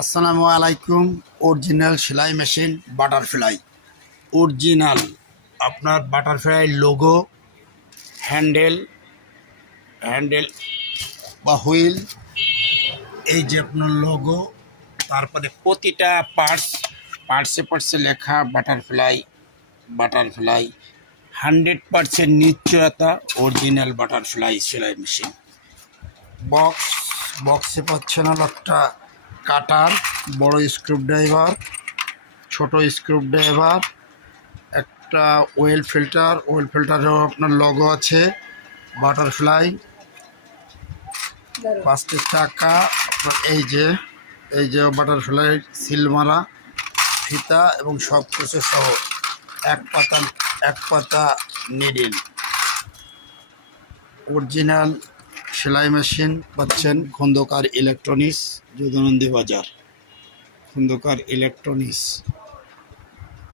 আসসালামু আলাইকুম। অরিজিনাল সেলাই মেশিন বাটারফ্লাই, অরিজিনাল আপনার বাটারফ্লাই লোগো, হ্যান্ডেল হ্যান্ডেল বা হুইল, এই যে আপনার লোগো, তারপরে প্রতিটা পার্টসে লেখা বাটারফ্লাই। বাটারফ্লাই 100% নিশ্চয়তা, অরিজিনাল বাটারফ্লাই সেলাই মেশিন। বক্সে পাচ্ছেন হলো একটা কাটার, বড় স্ক্রুড্রাইভার, ছোট স্ক্রুড্রাইভার, একটা ওয়েল ফিল্টারেও আপনার লগো আছে বাটারফ্লাই, 5টি চাকা, এই যে বাটারফ্লাই সিল মারা ফিতা এবং সব কিছু সহ এক পাতা নিডিল। অরিজিনাল সেলাই মেশিন পাচ্ছেন খন্দকার ইলেকট্রনিক্স, যদুনন্দী বাজার। খন্দকার ইলেকট্রনিক্স।